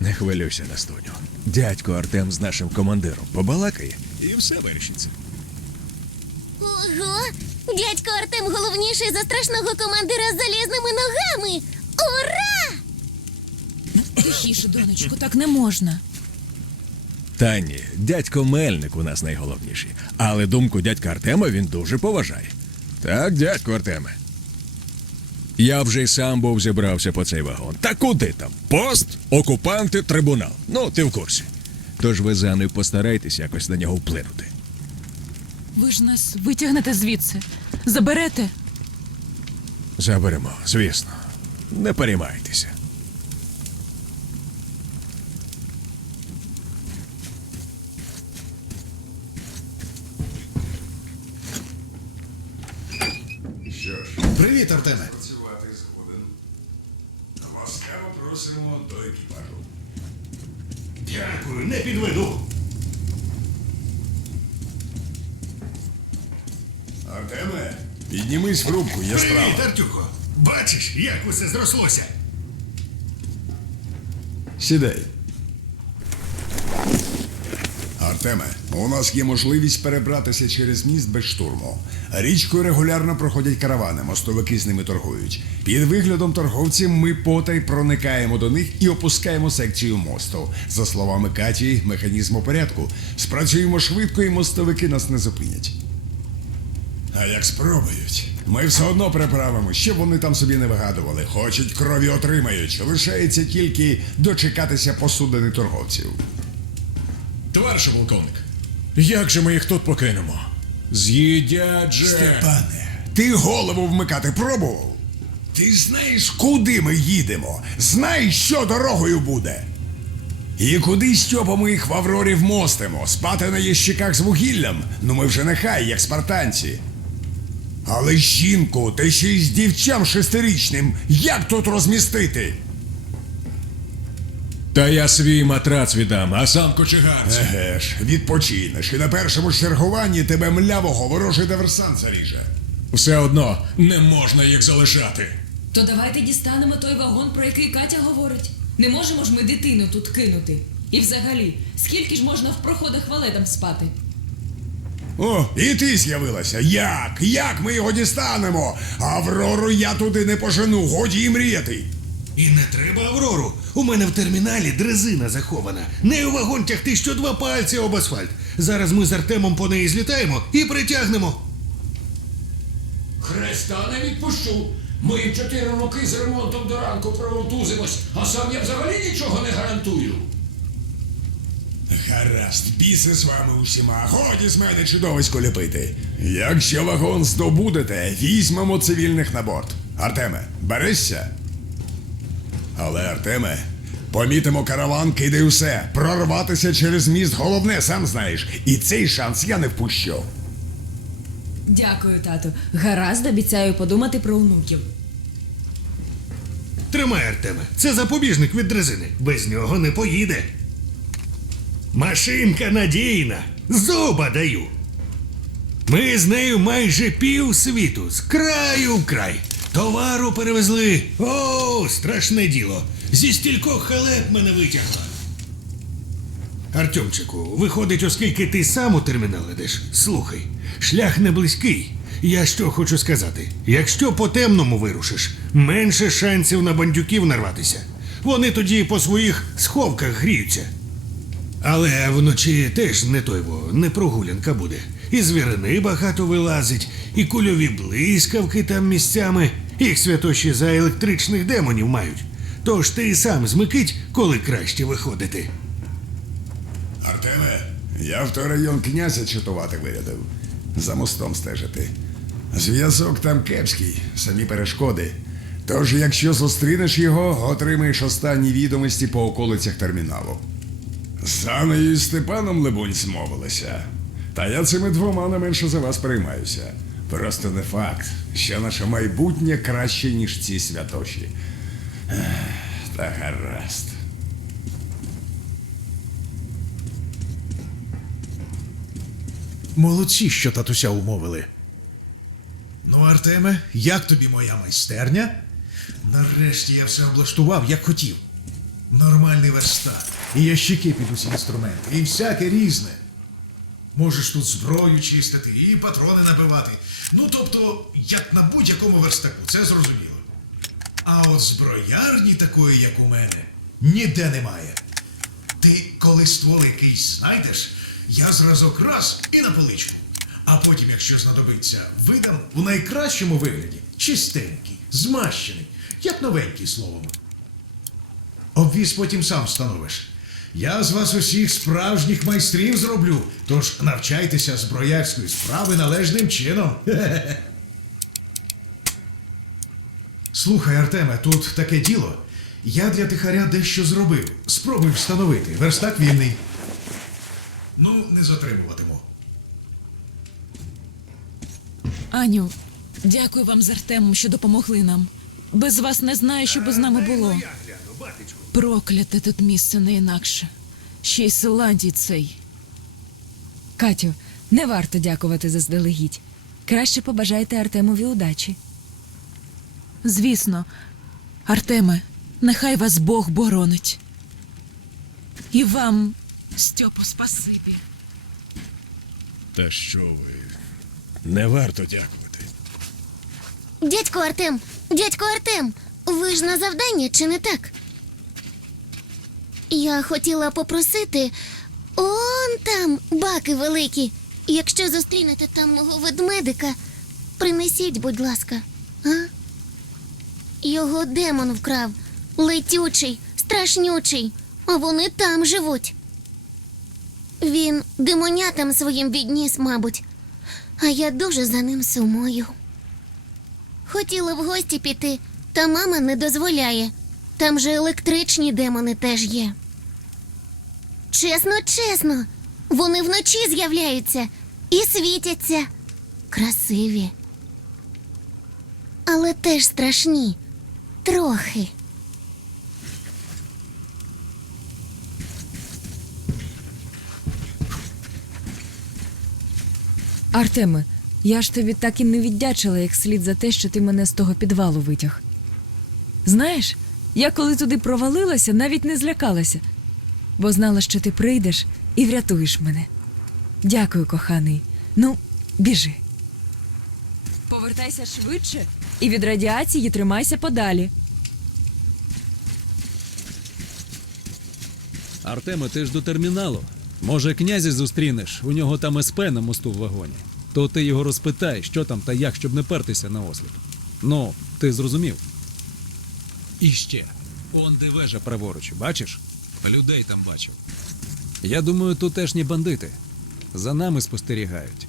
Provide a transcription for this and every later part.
Не хвилюйся, Настуню. Дядько Артем з нашим командиром побалакає і все вирішиться. Ого! Дядько Артем головніший за страшного командира з залізними ногами! Ура! Тихіше, донечко, так не можна. Та ні, дядько Мельник у нас найголовніший. Але думку дядька Артема він дуже поважає. Так, дядько Артеме. Я вже й сам був зібрався по цей вагон. Та куди там? Пост, окупанти, трибунал. Ну, ти в курсі. Тож ви за ним постарайтесь якось на нього вплинути. Ви ж нас витягнете звідси. Заберете. Заберемо, звісно. Не переймайтеся. Привіт, Артеме. Просимо до екіпажу. Дякую, не підведу. Артеме, піднімись в рубку, я справа. Привіт, Артюхо. Бачиш, як усе зрослося. Сідай. Артеме, у нас є можливість перебратися через міст без штурму. Річкою регулярно проходять каравани, мостовики з ними торгують. Під виглядом торговців ми потай проникаємо до них і опускаємо секцію мосту. За словами Каті, механізм порядку. Спрацюємо швидко, і мостовики нас не зупинять. А як спробують, ми все одно переправимо, щоб вони там собі не вигадували. Хочуть крові отримають. Лишається тільки дочекатися посудини торговців. Товаришу полковник, як же ми їх тут покинемо? З'їдять же. Степане, ти голову вмикати пробував? Ти знаєш, куди ми їдемо? Знаєш, що дорогою буде? І куди Стьопа ми їх в Аврорі вмостимо? Спати на ящиках з вугіллям? Ну ми вже нехай, як спартанці. Але жінку, та ще й з дівчам шестирічним, як тут розмістити? Та я свій матрац віддам, а сам кочегарці. Еге ж, відпочинеш, і на першому чергуванні тебе млявого ворожий диверсант заріже. Все одно не можна їх залишати. То давайте дістанемо той вагон, про який Катя говорить. Не можемо ж ми дитину тут кинути. І взагалі, скільки ж можна в проходах валетам спати? О, і ти з'явилася. Як? Як ми його дістанемо? Аврору я туди не пожену, годі і мріяти. І не треба Аврору. У мене в терміналі дрезина захована. Нею вагон тягти що два пальці об асфальт. Зараз ми з Артемом по неї злітаємо і притягнемо. Хреста не відпущу. Ми чотири роки з ремонтом до ранку проволтузимось, а сам я взагалі нічого не гарантую. Гаразд, біси з вами усіма. Годі з мене чудовисько ліпити. Якщо вагон здобудете, візьмемо цивільних на борт. Артеме, берешся? Але, Артеме, помітимо караван, кидай усе. Прорватися через міст головне, сам знаєш. І цей шанс я не впущу. Дякую, тату. Гаразд, обіцяю подумати про онуків. Тримай, Артеме. Це запобіжник від дрезини. Без нього не поїде. Машинка надійна. Зуба даю. Ми з нею майже пів світу, з краю в край. Товару перевезли. О, страшне діло. Зі стількох халеп мене витягла. Артемчику, виходить, оскільки ти сам у термінал ідеш, слухай, шлях не близький. Я що хочу сказати: якщо по темному вирушиш, менше шансів на бандюків нарватися. Вони тоді по своїх сховках гріються. Але вночі теж не той во, не прогулянка буде. І звірини багато вилазить, і кульові блискавки там місцями. Їх святоші за електричних демонів мають. Тож ти і сам змикить, коли краще виходити. Артеме, я в той район князя чатувати вирядив. За мостом стежити. Зв'язок там кепський, самі перешкоди. Тож, якщо зустрінеш його, отримаєш останні відомості по околицях терміналу. З Анею і Степаном, либонь, змовилися. Та я цими двома не менше за вас переймаюся. Просто не факт, що наше майбутнє краще, ніж ці святоші. Та гаразд. Молодці, що татуся умовили. Ну, Артеме, як тобі моя майстерня? Нарешті я все облаштував, як хотів. Нормальний верстак. І ящики під усі інструменти, і всяке різне. Можеш тут зброю чистити і патрони набивати. Ну, тобто, як на будь-якому верстаку, це зрозуміло. А от зброярні такої, як у мене, ніде немає. Ти коли ствол якийсь знайдеш, я зразок раз і на поличку. А потім, якщо знадобиться, видам у найкращому вигляді чистенький, змащений, як новенький словом. Обвіз потім сам встановиш. Я з вас усіх справжніх майстрів зроблю, тож навчайтеся зброярської справи належним чином. Слухай, Артеме, тут таке діло. Я для тихаря дещо зробив. Спробуй встановити. Верстак вільний. Ну, не затримуватиму. Аню, дякую вам з Артемом, що допомогли нам. Без вас не знаю, що би з нами було. Прокляте тут місце не інакше. Ще й Силандій цей. Катю, не варто дякувати заздалегідь. Краще побажайте Артемові удачі. Звісно, Артеме, нехай вас Бог боронить. І вам, Стьопу, спасибі. Та що ви? Не варто дякувати. Дядько Артем, дядько Артем, ви ж на завданні, чи не так? Я хотіла попросити. Он там баки великі. Якщо зустрінете там мого ведмедика, принесіть, будь ласка. А? Його демон вкрав. Летючий, страшнючий, а вони там живуть. Він демонятам своїм відніс, мабуть, а я дуже за ним сумую. Хотіла в гості піти, та мама не дозволяє. Там же електричні демони теж є. Чесно, чесно, вони вночі з'являються і світяться. Красиві. Але теж страшні. Трохи. Артеме, я ж тобі так і не віддячила як слід за те, що ти мене з того підвалу витяг. Знаєш, я коли туди провалилася, навіть не злякалася, бо знала, що ти прийдеш і врятуєш мене. Дякую, коханий. Ну, біжи. Повертайся швидше і від радіації тримайся подалі. Артеме, ти ж до терміналу. Може, князя зустрінеш, у нього там СП на мосту в вагоні. То ти його розпитай, що там та як, щоб не пертися на осліп. Ну, ти зрозумів. І ще. Он де вежа праворуч, бачиш? Людей там бачив. Я думаю, тутешні бандити. За нами спостерігають.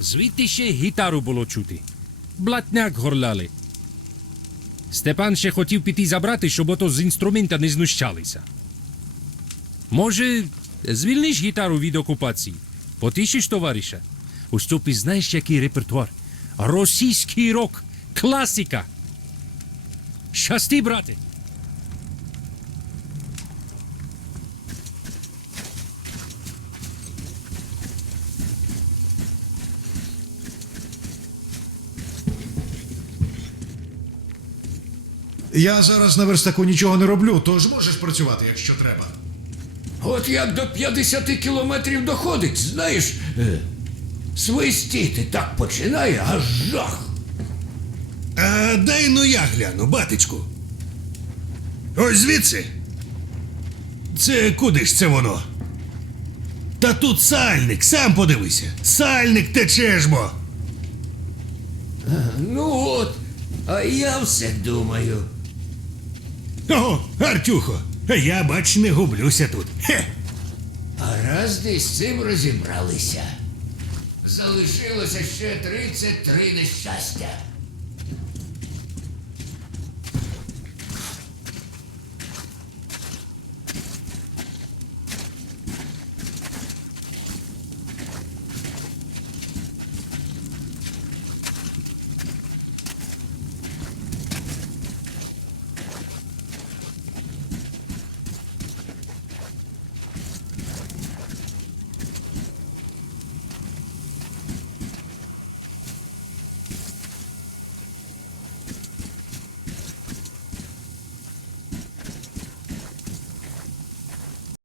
Звідти ще гітару було чути. Блатняк горляли. Степан ще хотів піти забрати, щоб ото з інструмента не знущалися. Може, звільниш гітару від окупації? Потішиш товариша? У Стьопі знаєш, який репертуар? Російський рок, класика. Щасти, брате! Я зараз на верстаку нічого не роблю, тож можеш працювати, якщо треба. От як до 50 кілометрів доходить, знаєш, е, свистіти так починає, аж жах. А дай ну я гляну, батечку. Ось звідси. Це куди ж це воно? Та тут сальник, сам подивися. Сальник тече ж бо. Ну от, а я все думаю. О, Артюхо, я бач, не гублюся тут. Хе. А раз десь з цим розібралися. Залишилося ще 33 нещастя.